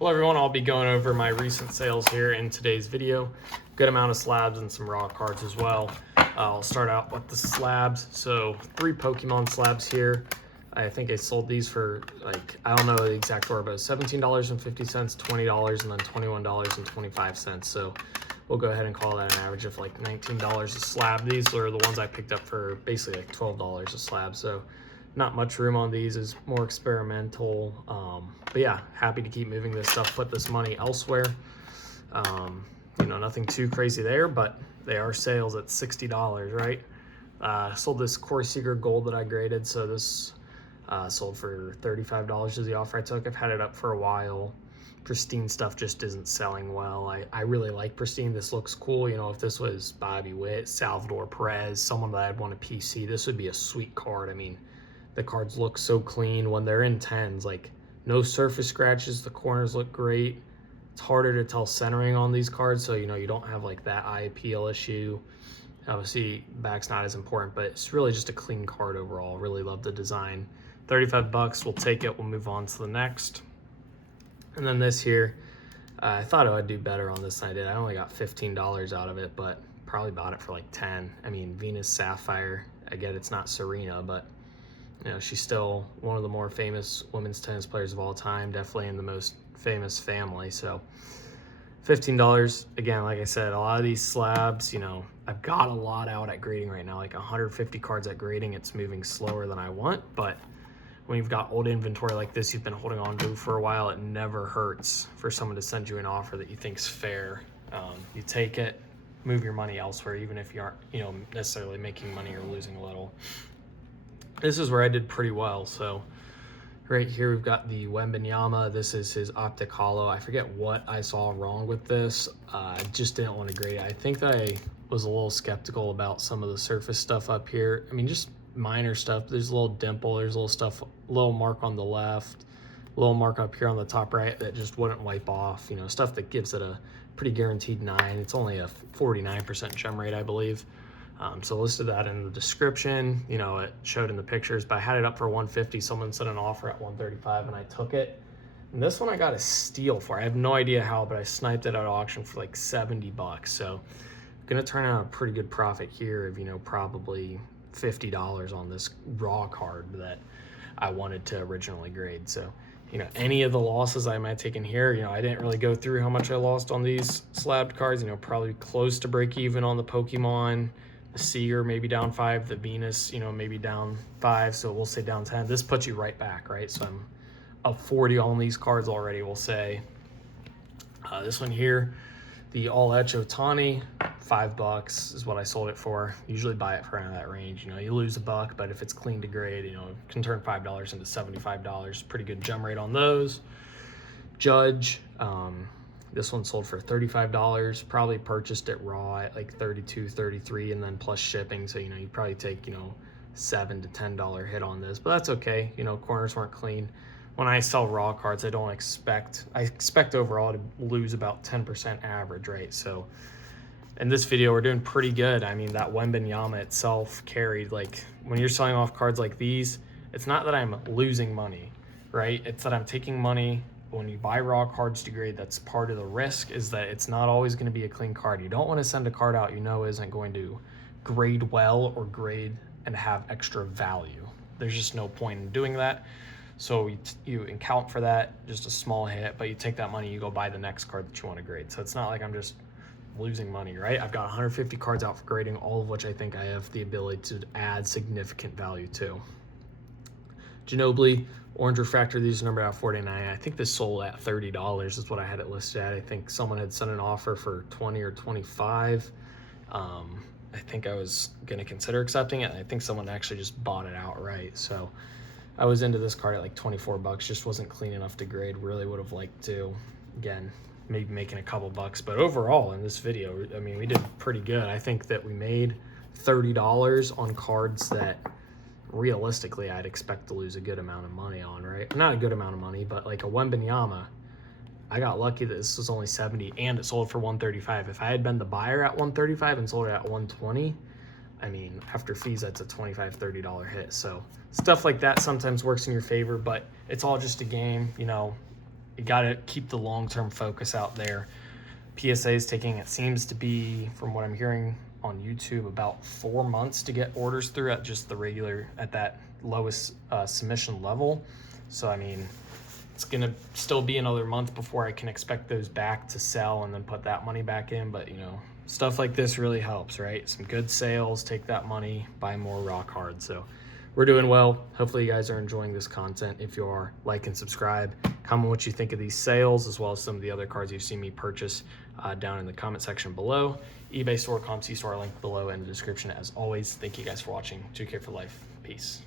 Hello everyone, I'll be going over my recent sales here in today's video. Good amount of slabs and some raw cards as well. I'll start out with the slabs. So 3 Pokemon slabs here. I think I sold these for I don't know the exact order, but $17.50, $20, and then $21.25. So we'll go ahead and call that an average of like $19 a slab. These are the ones I picked up for basically like $12 a slab. So not much room on these, is more experimental. But yeah, happy to keep moving this stuff, put this money elsewhere. You know, nothing too crazy there, but they are sales at $60, right? Sold this Core Seeker Gold that I graded. So this sold for $35 is the offer I took. I've had it up for a while. Pristine stuff just isn't selling well. I really like Pristine. This looks cool. You know, if this was Bobby Witt, Salvador Perez, someone that I'd want a PC, this would be a sweet card. I mean, the cards look so clean when they're in 10s, like no surface scratches. The corners look great. It's harder to tell centering on these cards, so you know you don't have like that eye appeal issue. Obviously back's not as important, but it's really just a clean card overall. Really love the design. 35 bucks, we'll take it. We'll move on to the next. And then this here, I thought I would do better on this than I did. I only got $15 out of it, but probably bought it for like 10. I mean, Venus Sapphire, I get it's not Serena, but you know, she's still one of the more famous women's tennis players of all time, definitely in the most famous family. So $15, again, like I said, a lot of these slabs, you know, I've got a lot out at grading right now, like 150 cards at grading. It's moving slower than I want, but when you've got old inventory like this you've been holding on to for a while, it never hurts for someone to send you an offer that you think's fair. You take it, move your money elsewhere, even if you aren't, you know, necessarily making money or losing a little. This is where I did pretty well. So right here we've got the Wembanyama. This is his Optic Hollow. I forget what I saw wrong with this. I just didn't want to grade it. I think that I was a little skeptical about some of the surface stuff up here. I mean, just minor stuff. There's a little dimple, there's a little stuff, a little mark on the left, a little mark up here on the top right that just wouldn't wipe off, you know, stuff that gives it a pretty guaranteed 9. It's only a 49% gem rate, I believe. So listed that in the description. You know, it showed in the pictures, but I had it up for 150. Someone sent an offer at 135 and I took it. And this one I got a steal for. I have no idea how, but I sniped it at auction for like 70 bucks. So gonna turn out a pretty good profit here of, you know, probably $50 on this raw card that I wanted to originally grade. So, you know, any of the losses I might take in here, you know, I didn't really go through how much I lost on these slabbed cards, you know, probably close to break even on the Pokemon. The Seer maybe down 5, the Venus, you know, maybe down 5, so we'll say down 10. This puts you right back, right? So I'm up 40 on these cards already, we'll say. This one here, the All Edge Otani, $5 is what I sold it for. Usually buy it for around that range. You know, you lose $1, but if it's clean to grade, you know, it can turn $5 into $75. Pretty good gem rate on those. Judge, this one sold for $35. Probably purchased it raw at like 32, 33, and then plus shipping. So, you know, you probably take, you know, $7 to $10 hit on this, but that's okay. You know, corners weren't clean. When I sell raw cards, I expect overall to lose about 10% average, right? So in this video, we're doing pretty good. I mean, that Wembanyama itself carried, like, when you're selling off cards like these, it's not that I'm losing money, right? It's that I'm taking money. When you buy raw cards to grade, that's part of the risk, is that it's not always going to be a clean card. You don't want to send a card out you know isn't going to grade well or grade and have extra value. There's just no point in doing that. So you account for that, just a small hit, but you take that money, you go buy the next card that you want to grade. So it's not like I'm just losing money, right? I've got 150 cards out for grading, all of which I think I have the ability to add significant value to. Ginobili, Orange Refractor, these are numbered out 49. I think this sold at $30 is what I had it listed at. I think someone had sent an offer for 20 or 25. I think I was gonna consider accepting it, and I think someone actually just bought it outright. So I was into this card at like 24 bucks, just wasn't clean enough to grade. Really would have liked to, again, maybe making a couple bucks, but overall in this video, I mean, we did pretty good. I think that we made $30 on cards that realistically I'd expect to lose a good amount of money on, right? Not a good amount of money, but like a Wembanyama, I got lucky that this was only 70 and it sold for 135. If I had been the buyer at 135 and sold it at 120, I mean, after fees, that's a $25, $30 hit. So stuff like that sometimes works in your favor, but it's all just a game. You know, you got to keep the long-term focus out there. PSA is taking, it seems to be, from what I'm hearing on YouTube, about 4 months to get orders through at just the regular, at that lowest submission level. So I mean, it's gonna still be another month before I can expect those back to sell and then put that money back in. But you know, stuff like this really helps, right? Some good sales, take that money, buy more raw cards. So we're doing well. Hopefully you guys are enjoying this content. If you are, like and subscribe. Comment what you think of these sales, as well as some of the other cards you've seen me purchase down in the comment section below. eBay store, ComC store link below in the description as always. Thank you guys for watching. 2K for life. Peace.